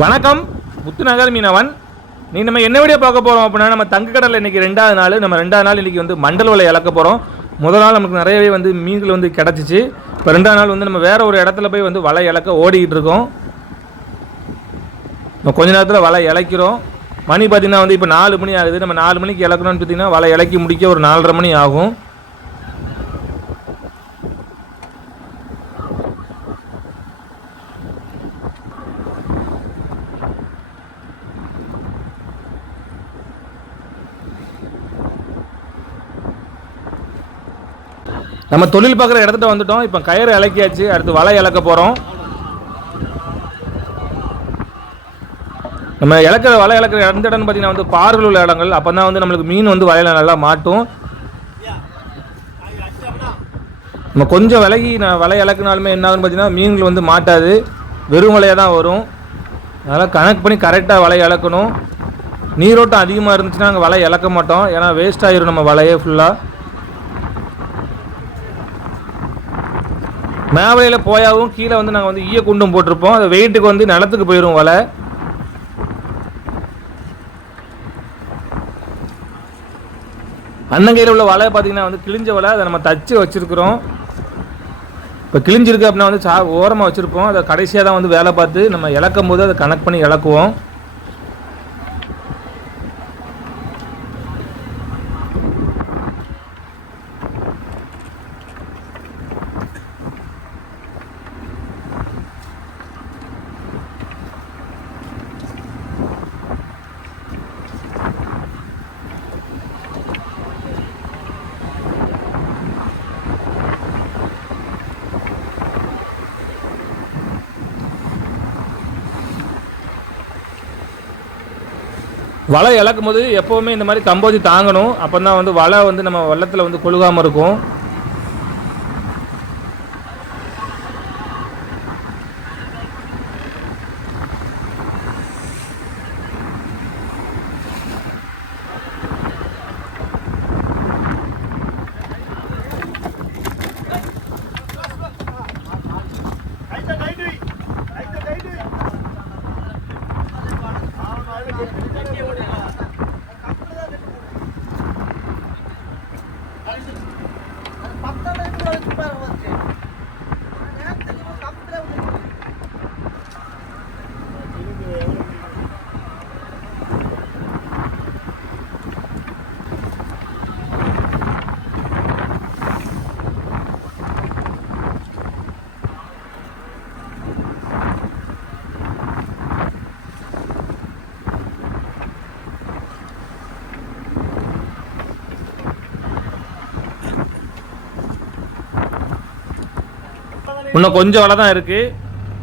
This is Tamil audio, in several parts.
வணக்கம். முத்துநகர் மீனவன். நீ நம்ம என்ன வீடியோ பார்க்க போகிறோம் அப்படின்னா நம்ம தங்கக்கடலில் இன்றைக்கி ரெண்டாவது நாள் நம்ம ரெண்டாவது நாள் இன்றைக்கி வந்து மண்டல் வலை இழக்க போகிறோம் முதல் நாள் நமக்கு நிறையவே வந்து மீன்கள் வந்து கிடச்சிச்சு. இப்போ ரெண்டாவது நாள் வந்து நம்ம வேறு ஒரு இடத்துல போய் வந்து வலை இழக்க ஓடிக்கிட்டு இருக்கோம். நம்ம கொஞ்ச நேரத்தில் வலை இழைக்கிறோம். மணி பார்த்திங்கன்னா வந்து இப்போ நாலு மணி ஆகுது. நம்ம நாலு மணிக்கு இழக்கணும்னு பார்த்தீங்கன்னா வலை இலக்கி முடிக்க ஒரு நாலரை மணி ஆகும். நம்ம தொழில் பார்க்குற இடத்துட்ட வந்துட்டோம். இப்போ கயிறு இலக்கியாச்சு. அடுத்து வலை இழக்க போகிறோம் நம்ம இழக்கிற வலை இழக்கிற எந்த இடம்னு பார்த்தீங்கன்னா வந்து பாறைகள் உள்ள இடங்கள். அப்போ தான் வந்து நம்மளுக்கு மீன் வந்து வலையில் நல்லா மாட்டும். நம்ம கொஞ்சம் விலகி நான் வலை இழக்குனாலுமே என்ன ஆகுன்னு பார்த்தீங்கன்னா மீன்கள் வந்து மாட்டாது. வெறும் வலையாக தான் வரும். அதனால் கணக்கு பண்ணி கரெக்டாக வலை இழக்கணும் நீரோட்டம் அதிகமாக இருந்துச்சுன்னா அங்கே வலை இழக்க மாட்டோம். ஏன்னா வேஸ்ட் ஆகிரும் நம்ம வலையே ஃபுல்லாக மேவலையில் போயாவும் கீழே வந்து நாங்கள் வந்து ஈய குண்டும் போட்டிருப்போம். அது வெயிட்டுக்கு வந்து நிலத்துக்கு போயிடும் வலை. அன்னங்கையில் உள்ள வலை பார்த்தீங்கன்னா வந்து கிழிஞ்ச வலை. அதை நம்ம தச்சு வச்சுருக்குறோம். இப்போ கிழிஞ்சிருக்கு அப்படின்னா வந்து சா ஓரமாக வச்சுருப்போம். அதை கடைசியாக தான் வந்து வேலை பார்த்து நம்ம இழக்கும் போது அதை கனெக்ட் பண்ணி இழக்குவோம். வலை இழக்கும் போது எப்போவுமே இந்த மாதிரி கம்போதி தாங்கணும். அப்போ தான் வந்து வலை வந்து நம்ம வெள்ளத்தில் வந்து கொழுகாமல் இருக்கும். falei pro Paraná. இன்னும் கொஞ்சம் வலை தான் இருக்குது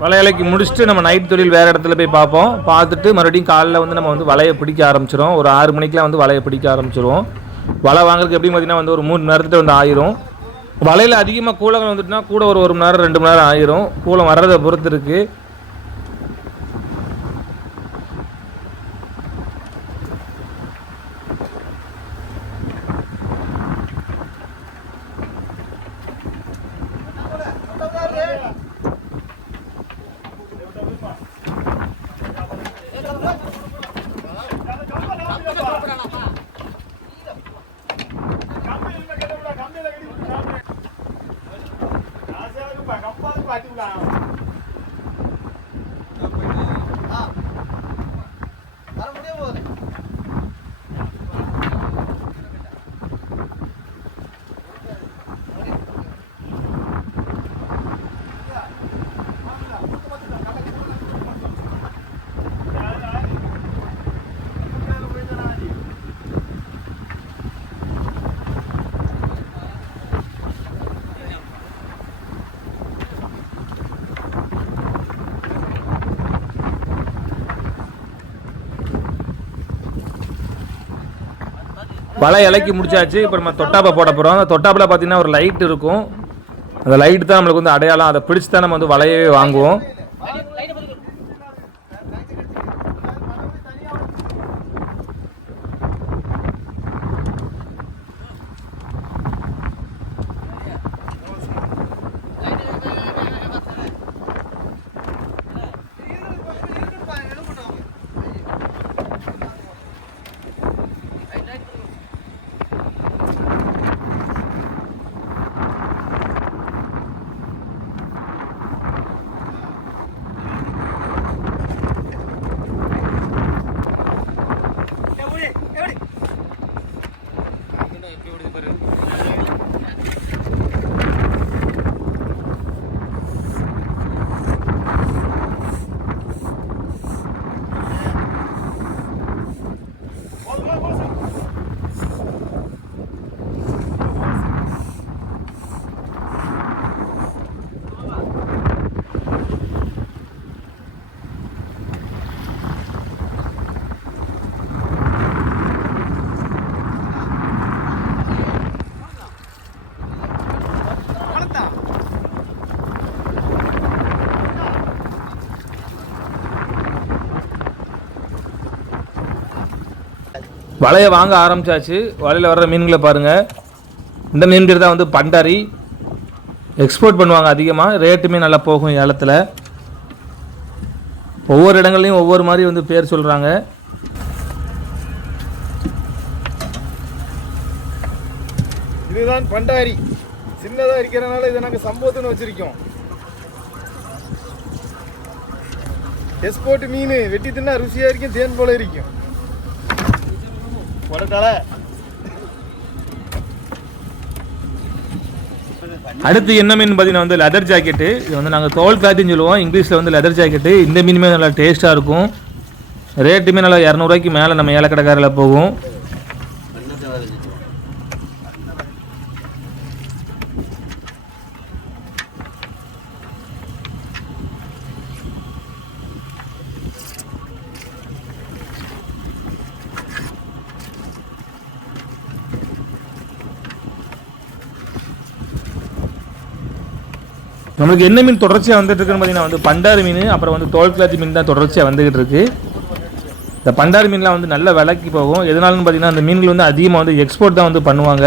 வலையலைக்கு முடிச்சுட்டு நம்ம நைட் தொழில் வேறு இடத்துல போய் பார்ப்போம். பார்த்துட்டு மறுபடியும் காலைல வந்து நம்ம வந்து வலையை பிடிக்க ஆரம்பிச்சிடும் ஒரு ஆறு மணிக்கெலாம் வந்து வலையை பிடிக்க ஆரம்பிச்சிருவோம். வலை வாங்குறதுக்கு எப்படி பார்த்தீங்கன்னா வந்து ஒரு மூணு மணி நேரத்துக்கு வந்து ஆயிரும். வலையில் அதிகமாக கூலங்கள் வந்துட்டுனா கூட ஒரு ஒரு மணி நேரம் ரெண்டு மணி நேரம் ஆயிரும். கூலம் வர்றதை பொறுத்து இருக்குது Wow. வலை இலக்கி முடிச்சாச்சு. இப்போ நம்ம தொட்டாப்பை போட போகிறோம் அந்த தொட்டாப்பில் பார்த்தீங்கன்னா ஒரு லைட் இருக்கும். அந்த லைட் தான் நம்மளுக்கு வந்து அடையாளம். அதை பிடிச்சி தான் நம்ம வந்து வலையவே வாங்குவோம். வலையை வாங்க ஆரம்பிச்சாச்சு. வலையில் வர்ற மீன்களை பாருங்கள் இந்த மீன் பேர் தான் வந்து பண்டாரி. எக்ஸ்போர்ட் பண்ணுவாங்க அதிகமாக ரேட்டுமே நல்லா போகும் ஏலத்தில் ஒவ்வொரு இடங்கள்லையும் ஒவ்வொரு மாதிரி வந்து பேர் சொல்கிறாங்க இதுதான் பண்டாரி. சின்னதாக இருக்கிறனால இதை நாங்கள் சம்போத்துன்னு வச்சிருக்கோம். எக்ஸ்போர்ட் மீன். வெட்டி தின்னா ருசியாக இருக்கும் தேன் போல இருக்கும். அடுத்து என்ன மீன் பார்த்தீங்கன்னா வந்து லெதர் ஜாக்கெட்டு இது வந்து நாங்கள் தோல் கிளாத்துன்னு சொல்லுவோம். இங்கிலீஷில் வந்து லெதர் ஜாக்கெட்டு இந்த மீனுமே நல்லா டேஸ்ட்டாக இருக்கும். ரேட்டுமே நல்லா இரநூறுவாய்க்கு மேலே நம்ம ஏலக்கடைக்காரில் போகும். நமக்கு என்ன மீன் தொடர்ச்சியாக வந்துட்டு இருக்குன்னு பார்த்தீங்கன்னா வந்து பண்டாறு மீன் அப்புறம் வந்து தோல் கிளாத்தி மீன் தான் தொடர்ச்சியாக வந்துகிட்டு இருக்கு. இந்த பண்டாறு மீன்லாம் வந்து நல்ல விலைக்கு போகும். எதனாலன்னு பார்த்தீங்கன்னா அந்த மீன்கள் வந்து அதிகமாக வந்து எக்ஸ்போர்ட் தான் வந்து பண்ணுவாங்க.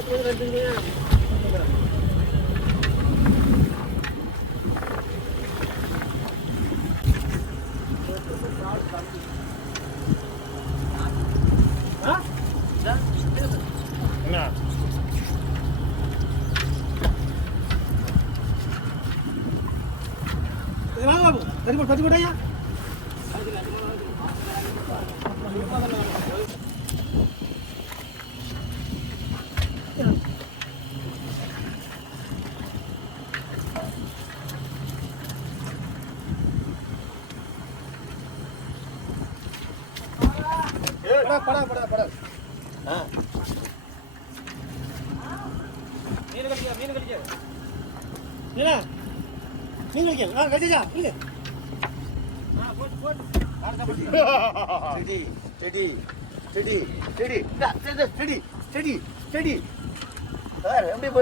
மீன் கடிக்க மீன் கடிக்க என்ன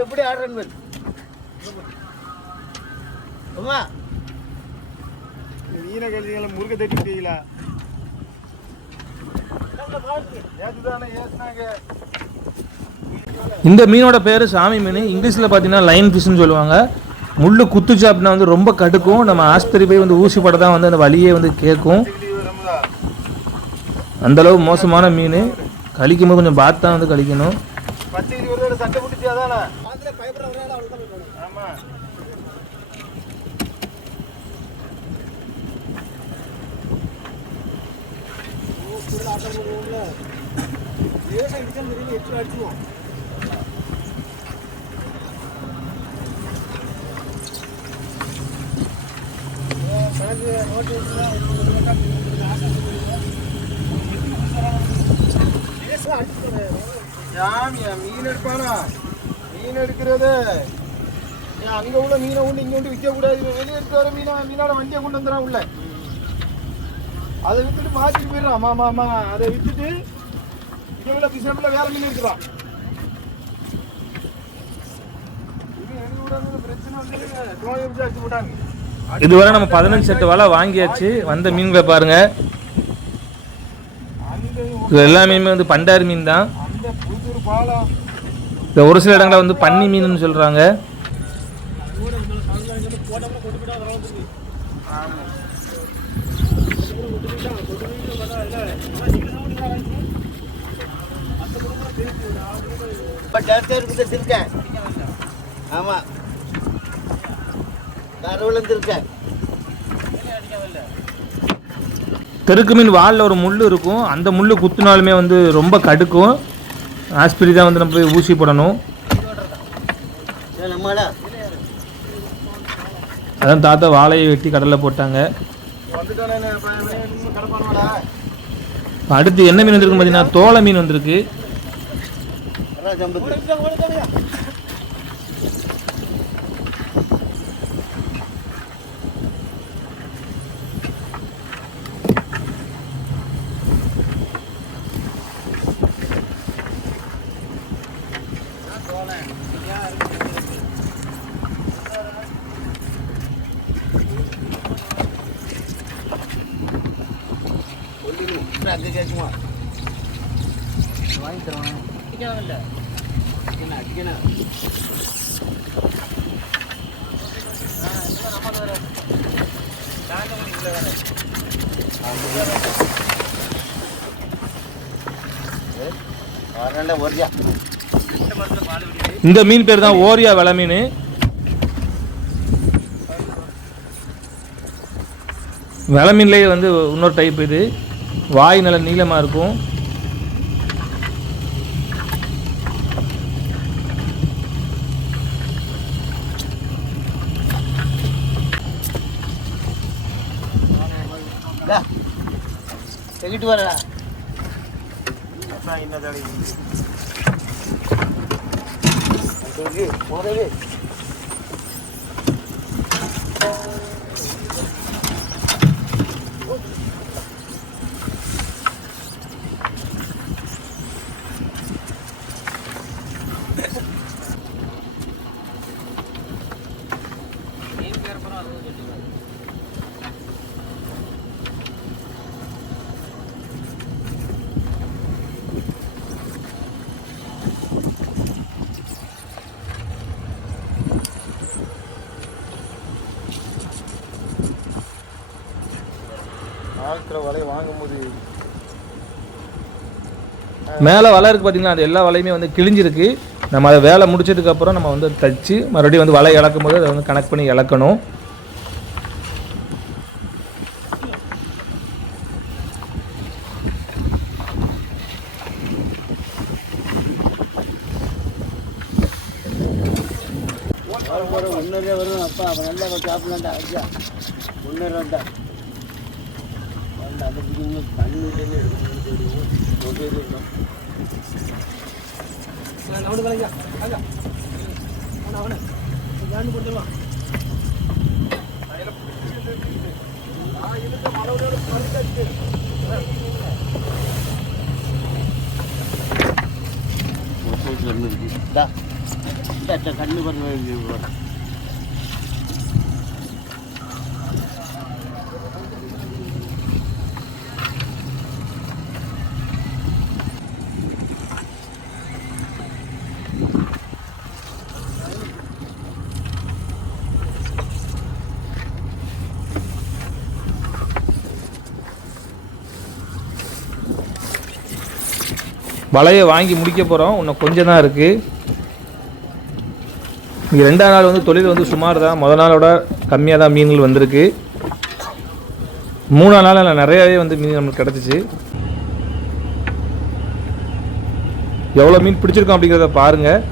எப்படி ஆடுறேன்னு அம்மா மீனை கழிச்சிங்களா முருக தட்டி விட்டீங்களா? இந்த மீனோட பேர் சாமி மீன். இங்கிலீஷில் பார்த்தீங்கன்னா லைன் ஃபிஷ்னு சொல்லுவாங்க. முள்ளு குத்துச்சு அப்படின்னா வந்து ரொம்ப கடுக்கும். நம்ம ஆஸ்பத்திரி போய் வந்து ஊசி பட தான் வந்து அந்த வலியே வந்து கேட்கும். அந்த அளவு மோசமான மீன். கழிக்கும் போது கொஞ்சம் பார்த்து தான் வந்து கழிக்கணும் பச்சைக்கு ஒரு தடவை சட்டை பிடிச்சி அதானே ஆமா சாமியா மீன் எடுப்பானா? மீன் எடுக்கிறது. ஏன் உள்ள மீனை கொண்டு இங்க கொண்டு விற்க கூடாது வெளியே இருக்கிற வர மீனா மீனோட வண்டியை கொண்டு வந்துடுறான் உள்ள. அதை வித்துட்டு மாத்திட்டு போயிடுறான். ஆமா ஆமா ஆமா அதை வித்துட்டு இங்க உள்ள பிசப்பில் வேற மீன் போட்டாங்க. இதுவரை நம்ம பதினஞ்சு செட்டு வலை வாங்கியாச்சு. வந்த மீன்களை பாருங்க. இது எல்லா மீனுமே வந்து பண்டாரி மீன் தான். இந்த ஒரு சில இடங்களில் வந்து பன்னி மீனுன்னு சொல்கிறாங்க திருக்கேன் ஆமாம் கருவிலேருந்து இருக்கேன் தெருக்கு மீன் வாலில் ஒரு முள் இருக்கும். அந்த முள் குத்துனாலுமே வந்து ரொம்ப கடுக்கும். ஆஸ்பிரி தான் வந்து நம்ம போய் ஊசி போடணும். அதான் தாத்தா வாழையை வெட்டி கடலில் போட்டாங்க. அடுத்து என்ன மீன் வந்திருக்கு பார்த்தீங்கன்னா தோலை மீன் வந்திருக்கு. இந்த மீன் பேர் தான் ஓரியா வெலை மீன். வெலை மீன்லேயே வந்து இன்னொரு டைப் இது. வாய் நல்ல நீளமாக இருக்கும். செகிட்டு வரடா போதே மேலே வலை இருக்குது பார்த்தீங்கன்னா அது எல்லா வலையுமே வந்து கிழிஞ்சிருக்கு. நம்ம அதை வேலை முடிச்சதுக்கப்புறம் நம்ம வந்து தச்சு மறுபடியும் வந்து வலை இழக்கும் போது அதை வந்து கனெக்ட் பண்ணி இழக்கணும். முன்னூறு வரும். அப்பா நல்லா சாப்பிடலாண்டா ஐயா ஒன்று வந்தா அந்த கண்ணு எடுக்கணும் கண்ணு பண்ண வலையை வாங்கி முடிக்க போகிறோம் இன்னும் கொஞ்சம் தான் இருக்குது இங்கே ரெண்டாம் நாள் வந்து தொழில் வந்து சுமார் தான். முத நாளோட கம்மியாக தான் மீன்கள் வந்திருக்கு. மூணாம் நாள் நிறையாவே வந்து மீன் நம்மளுக்கு கிடச்சிச்சு. எவ்வளோ மீன் பிடிச்சிருக்கோம் அப்படிங்கிறத பாருங்கள்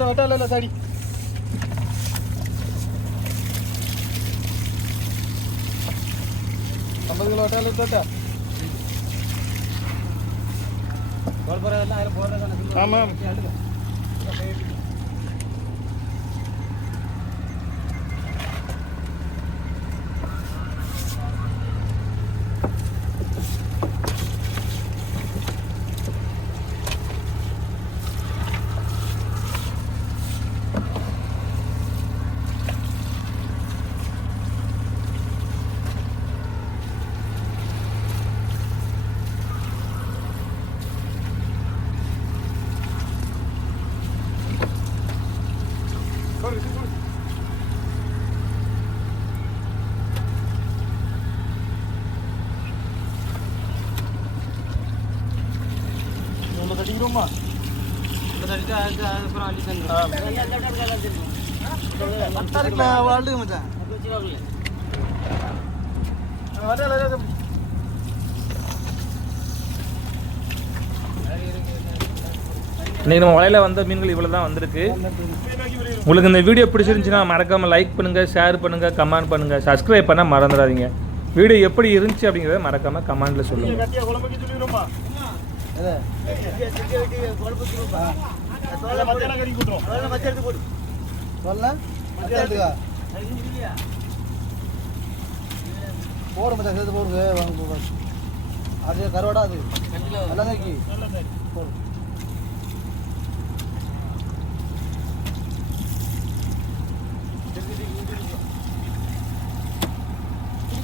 வட்ட வட்ட இல்லை சாடி ஐம்பது கிலோ வட்டால எடுத்தா ஆமாம் மச்சான் வட்டால இன்றைக்கி நம்ம வலையில் வந்த மீன்கள் இவ்வளோ தான் வந்திருக்கு. உங்களுக்கு இந்த வீடியோ பிடிச்சிருந்துச்சுன்னா மறக்காமல் லைக் பண்ணுங்கள் ஷேர் பண்ணுங்கள் கமெண்ட் பண்ணுங்கள் சப்ஸ்கிரைப் பண்ண மறந்துடாதீங்க. வீடியோ எப்படி இருந்துச்சு அப்படிங்கிறத மறக்காமல் கமெண்ட்டில் சொல்லுங்கள் போட மச்சான் சேர்த்து போடுங்க வாங்க. அது கருவாடா அது நல்லா நல்லது போடு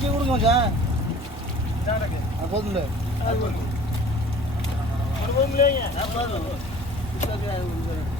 கொடுங்க மச்சான் ரூம்லேயே போதும். 这边还有一个呢？